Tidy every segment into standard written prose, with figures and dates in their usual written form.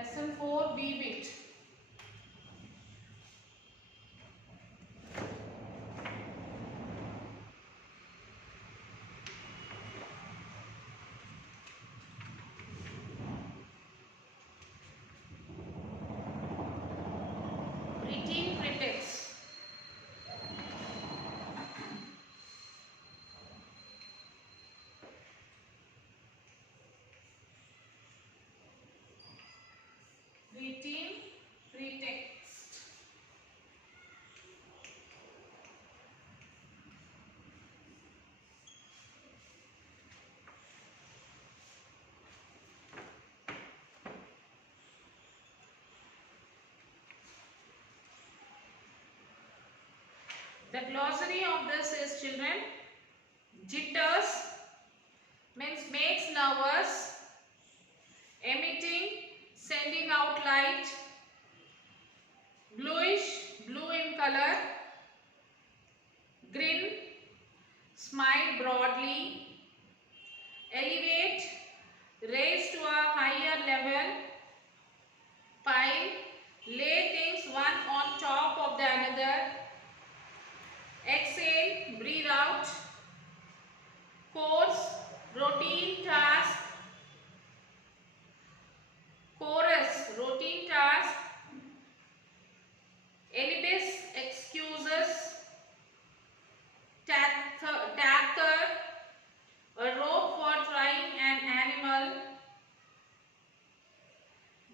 SL4 B bit. Preteen pretext. Preteen pretext. The glossary of this is, children, jitters means makes nervous, emitting, sending out light, bluish, blue in color, grin, smile broadly, elevate, raise to a higher level, pile, lay things one on top of the another, exhale, breathe out, course, routine task, chorus, routine task, ellipsis, excuses, tather, a rope for trying an animal,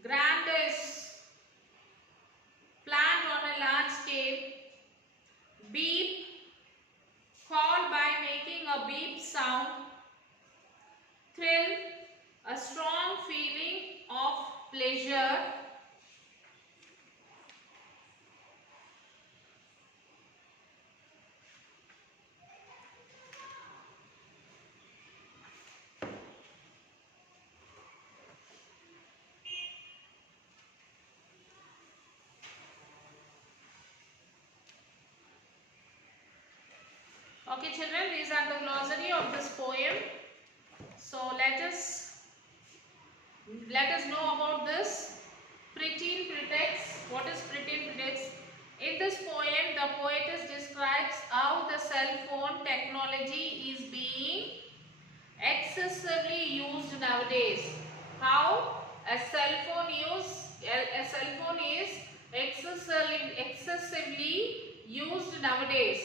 grandest, plant on a large scale, beep, call by making a beep sound, thrill, a strong feeling of pleasure, okay children, these are the glossary of this poem. So let us know about this preteen pretext. What is preteen pretext? In this poem, the poetess describes how the cell phone technology is being excessively used nowadays. How a cell phone is excessively used nowadays.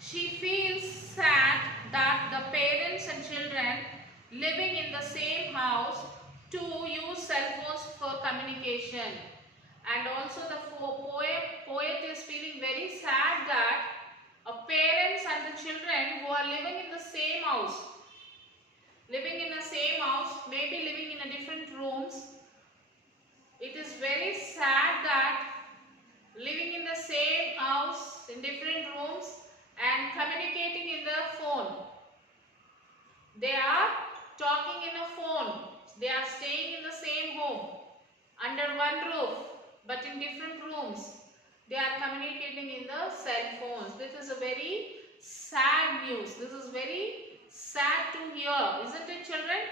She feels sad that the parents and children living in the same house to use cell phones for communication. And also the poet is feeling very sad that parents and the children who are living in the same house, maybe living in a different rooms. It is very sad that living in the same house, in different rooms, and communicating in the phone. They are talking in a phone. They are staying in the same home, under one roof, but in different rooms. They are communicating in the cell phones. This is a very sad news. This is very sad to hear, isn't it, children?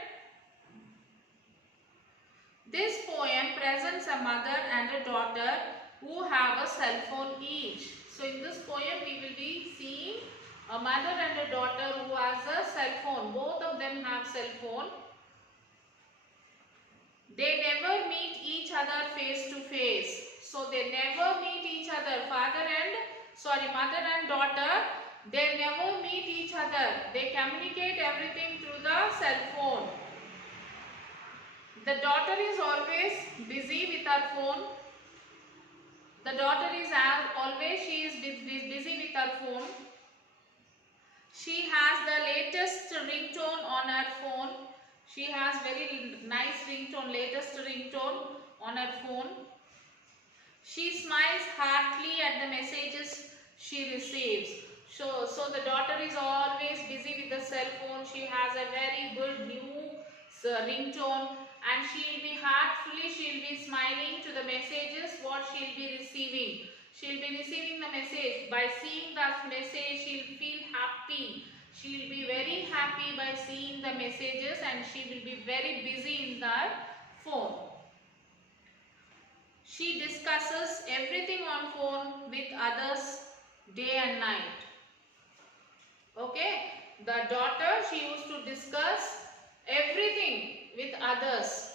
This poem presents a mother and a daughter who have a cell phone each. So in this poem we will be seeing a mother and a daughter who has a cell phone. Both of them have cell phone. They never meet each other face to face. So they never meet each other. Mother and daughter, they never meet each other. They communicate everything through the cell phone. The daughter is always busy with her phone. The daughter is busy with her phone. She has the latest ringtone on her phone. She has very nice ringtone, latest ringtone on her phone. She smiles heartily at the messages she receives. So the daughter is always busy with the cell phone. She has a very good new ringtone, and she'll be smiling to the messages what she'll be receiving. She'll be receiving the message. By seeing that message, she'll feel happy. She'll be very happy by seeing the messages, and she will be very busy in that phone. She discusses everything on phone with others day and night. Okay, the daughter, she used to discuss everything with others.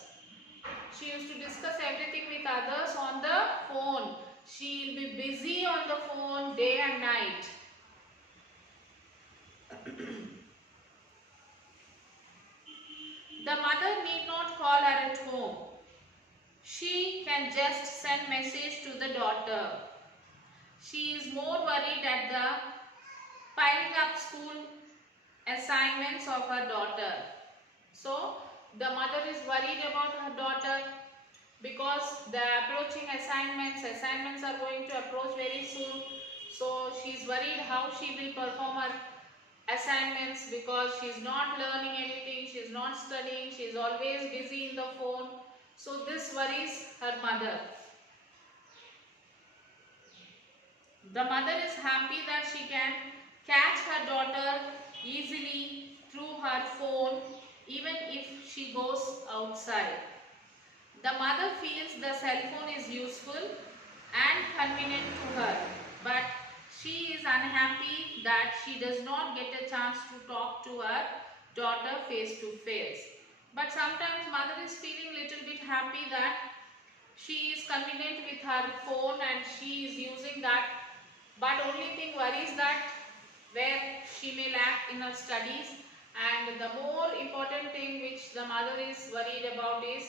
She used to discuss everything with others on the phone. She will be busy on the phone day and night. The mother need not call her at home. She can just send message to the daughter. She is more worried at the piling up school assignments of her daughter. So, the mother is worried about her daughter because the approaching assignments are going to approach very soon. So, she is worried how she will perform her assignments because she is not learning anything, she is not studying, she is always busy in the phone. So, this worries her mother. The mother is happy that she can catch her daughter easily through her phone even if she goes outside. The mother feels the cell phone is useful and convenient to her, but she is unhappy that she does not get a chance to talk to her daughter face to face. But sometimes mother is feeling little bit happy that she is convenient with her phone and she is using that, but only thing worries that where she may lack in her studies. And the more important thing which the mother is worried about is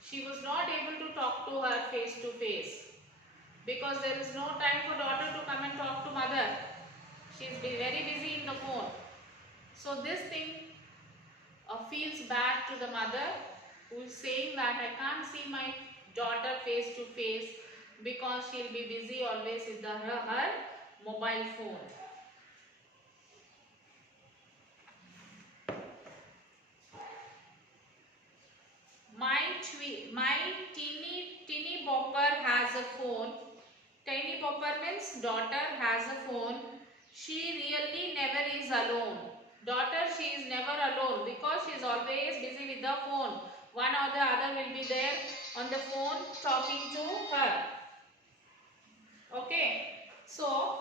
she was not able to talk to her face to face because there is no time for daughter to come and talk to mother. She is very busy in the phone. So this thing feels bad to the mother, who is saying that I can't see my daughter face to face because she will be busy always with her mobile phone. My teeny bopper has a phone. Tiny bopper means daughter has a phone. She really never is alone. Daughter, she is never alone because she is always busy with the phone. One or the other will be there on the phone talking to her. Okay. So,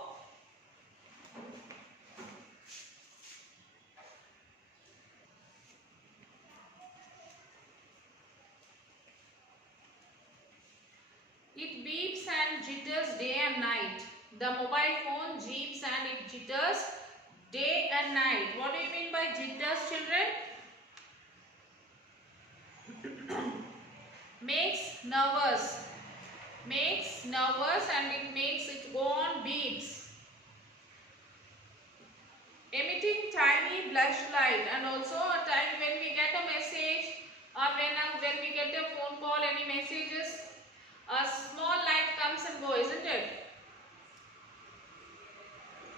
it beeps and jitters day and night. The mobile phone beeps and it jitters day and night. What do you mean by jitters, children? Makes nervous. Makes nervous and it makes it go on beeps. Emitting tiny blush light, and also a time when we get a message or when we get a phone call, any messages, a small light comes and goes, isn't it?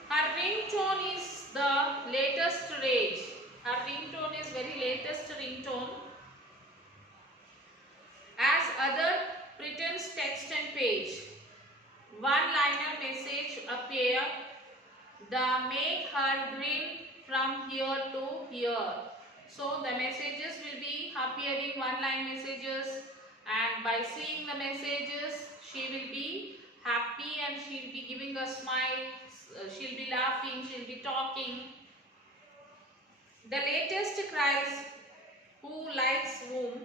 Her ringtone is the latest rage. Her ringtone is very latest ringtone. As other pretends text and page, one-liner message appear, the make her grin from here to here. So the messages will be appearing one-line messages, and by seeing the messages, she will be happy and she will be giving a smile. She'll be laughing, she'll be talking. The latest cries, who likes whom?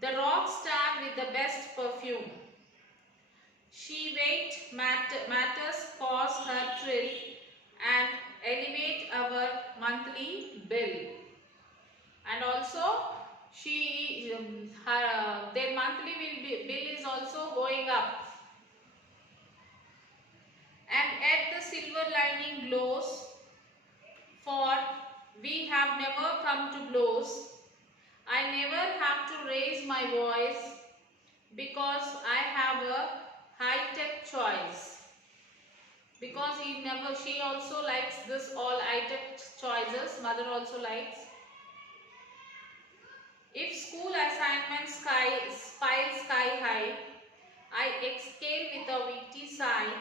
The rock star with the best perfume. She weight matters cause her thrill and elevate our monthly bill. And also their monthly bill is also going up. And yet the silver lining glows, for we have never come to blows. I never have to raise my voice because I have a high-tech choice. Because she also likes this all high-tech choices, mother also likes. If school assignments pile sky high, I exhale with a witty sigh.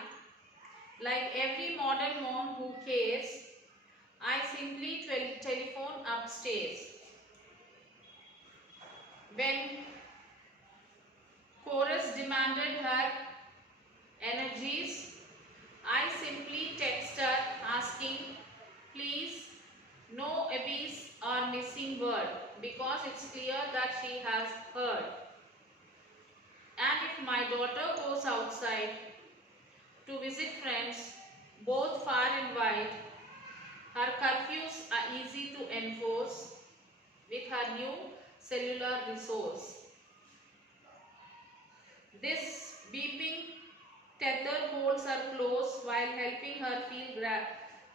Like every modern mom who cares, I simply telephone upstairs. When Chorus demanded her energies. I simply text her asking, please, no abyss or missing word, because it's clear that she has heard. And if my daughter goes outside to visit friends, both far and wide, her curfews are easy to enforce with her new cellular resource. This beeping tether holds her close while helping her feel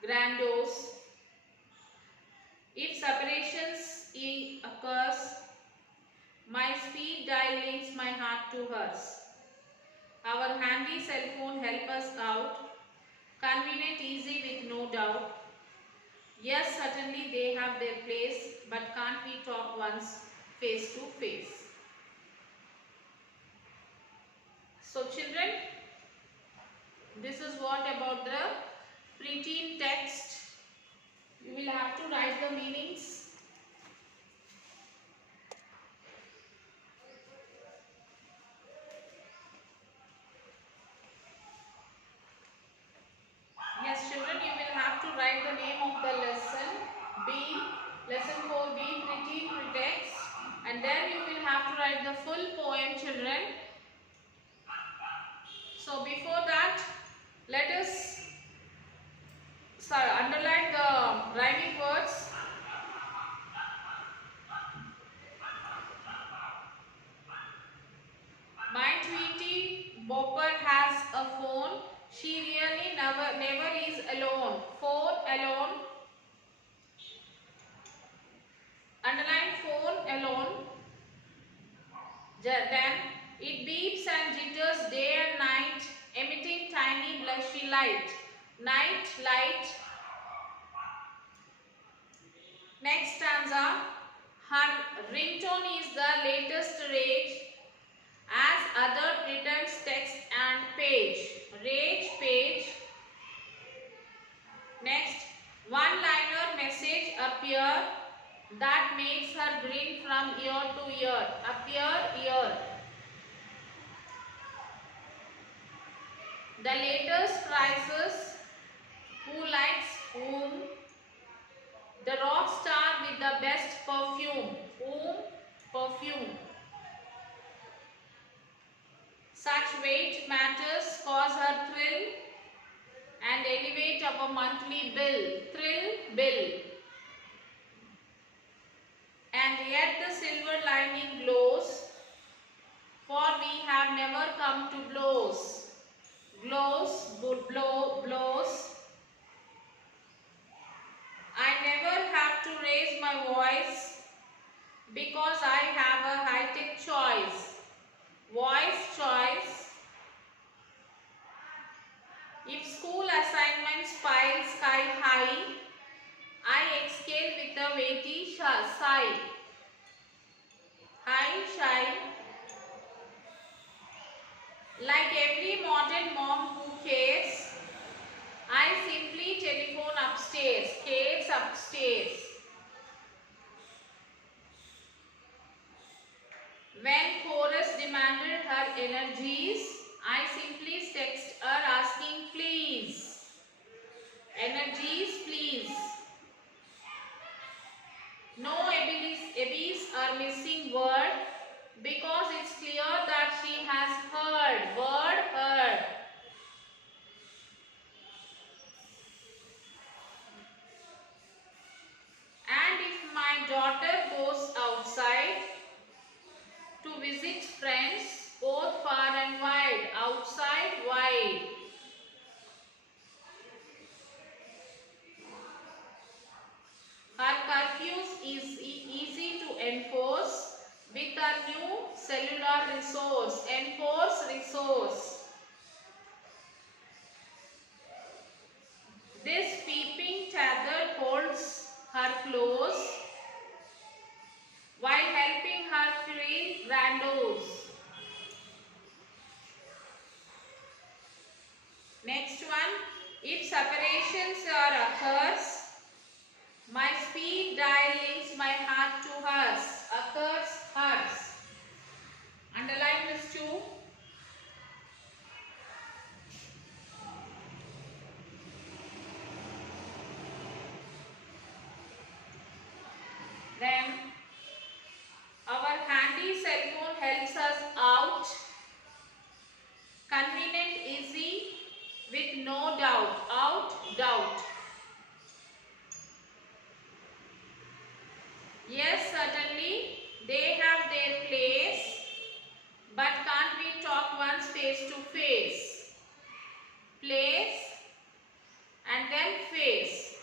grandiose. If separations occurs, my speed dial links my heart to hers. Our handy cell phone help us out. Convenient, easy with no doubt. Yes, certainly they have their place, but can't we talk once face to face? So children, this is what about the preteen text. You will have to write the meanings. Yes children, you will have to write the name of the lesson. Lesson 4B, preteen pretext. And then you will have to write the full poem children. So before that, let us underline the rhyming words. My Tweety Bopper has a phone. She really never is alone. Phone alone. Underline phone alone. Then it beeps and jitters day and night, emitting tiny blushy light. Night light. Next stanza. Her ringtone is the latest rage, as other pretends text and page. Rage page. Next, one-liner message appear that makes her grin from ear to ear. Appear ear. The latest prices. Who likes whom? The rock star with the best perfume. Whom? Perfume. Such weight matters cause her thrill and elevate our monthly bill. Thrill bill. And yet the silver lining glows, for we have never come to blows. Glows, blows. I never have to raise my voice because I have a high-tech choice. Voice choice. If school assignments pile sky high, I exhale with a weighty sigh. High shy. Like every modern mom who cares, I simply telephone upstairs. Cares upstairs. When chorus demanded her energies, I simply text her asking please. Energies please. No abyss or missing word, because it's clear that she has heard. Word heard. And if my daughter goes outside to visit friends, both far and wide. Outside, wide. Her curfews is easy to enforce with a new cellular resource. Enforce resource. This peeping tether holds her close while helping her feel grandiose. Next one, if separations occurs, my speed dial links my heart to hers. Occurs hers. Underline this too. Then our handy cell phone helps us out. Convenient, easy, with no doubt. Out, doubt. Yes, certainly they have their place, but can't we talk once face to face? Place and then face.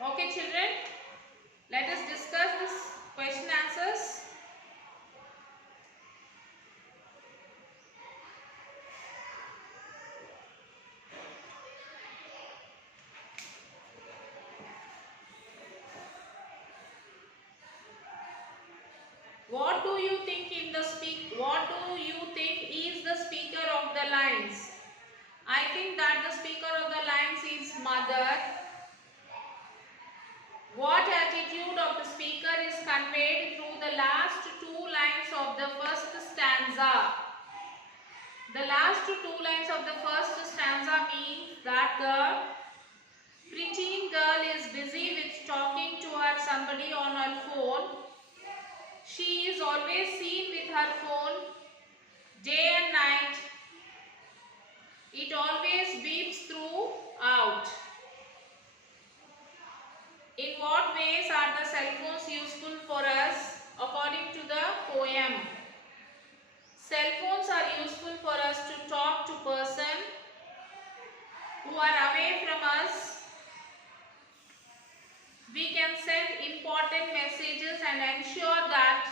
Okay children, let us discuss this question answers. What do you think is the speaker of the lines? I think that the speaker of the lines is mother. What attitude of the speaker is conveyed through the last two lines of the first stanza? The last two lines of the first stanza means that the preteen girl is busy with talking to somebody on her phone. She is always seen with her phone day and night. It always beeps throughout. In what ways are the cell phones useful for us according to the poem? Cell phones are useful for us to talk to persons who are away from us. We can send important messages and ensure that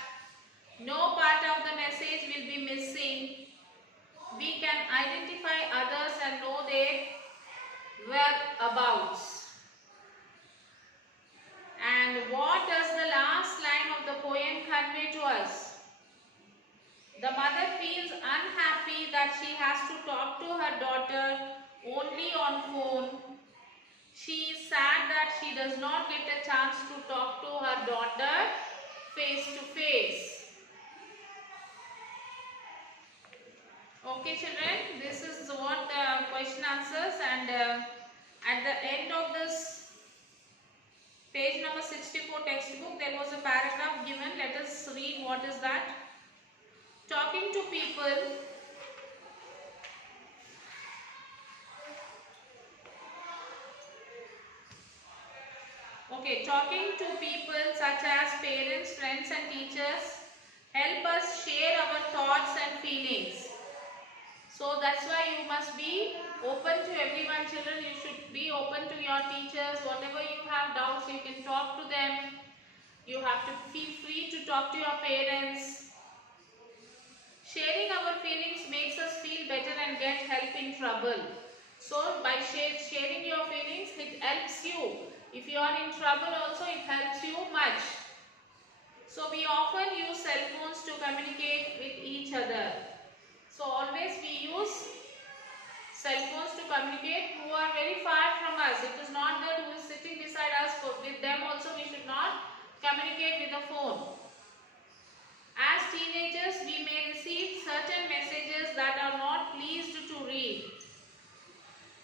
no part of the message will be missing. We can identify others and know their whereabouts. And what does the last line of the poem convey to us? The mother feels unhappy that she has to talk to her daughter only on phone. She is sad that she does not get a chance to talk to her daughter face to face. Okay children, this is what the question answers, and at the end of this page number 64 textbook there was a paragraph given. Let us read what is that. Talking to people. Okay, talking to people such as parents, friends and teachers help us share our thoughts and feelings. So that's why you must be open to everyone children. You should be open to your teachers. Whatever you have doubts, you can talk to them. You have to feel free to talk to your parents. Sharing our feelings makes us feel better and get help in trouble. So by sharing your feelings, it helps you. If you are in trouble also, it helps you much. So we often use cell phones to communicate with each other. So always we use cell phones to communicate who are very far from us. It is not that who is sitting beside us. With them also we should not communicate with the phone. As teenagers, we may receive certain messages that are not pleased to read.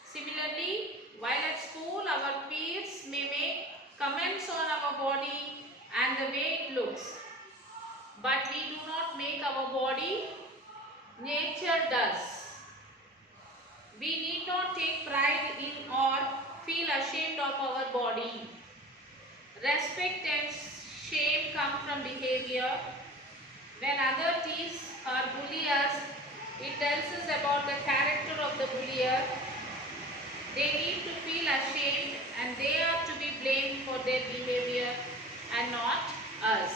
Similarly, while at school, our peers may make comments on our body and the way it looks. But we do not make our body. Nature does. We need not take pride in or feel ashamed of our body. Respect and shame come from behavior. When others tease or bully us, it tells us about the character of the bullier. They need to feel ashamed and they are to be blamed for their behavior and not us.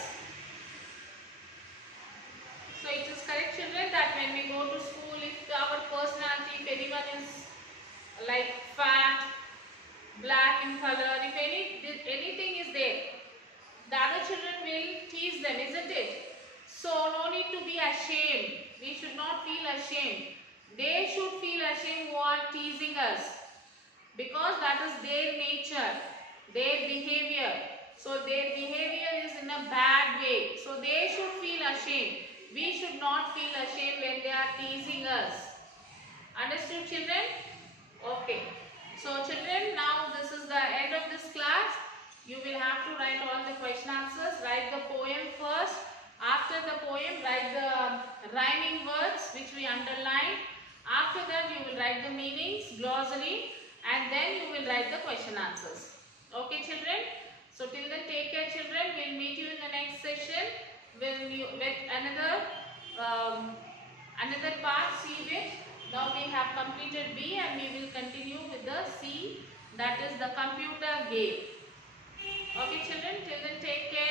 So it is correct children that when we go to school, if our personality, if anyone is like fat, black in color, if anything is there, the other children will tease them, isn't it? So no need to be ashamed. We should not feel ashamed. They should feel ashamed who are teasing us, because that is their nature. their behavior. So their behavior is in a bad way. So they should feel ashamed. We should not feel ashamed when they are teasing us. Understood, children? Okay. So children, now this is the end of this class. You will have to write all the question answers. Write the poem first. After the poem, write the rhyming words which we underline. After that, you will write the meanings, glossary, and then you will write the question answers. Okay, children? So till then, take care, children. We'll meet you in the next session with another part, C bit. Now we have completed B and we will continue with the C, that is the computer game. Okay, children, till then take care.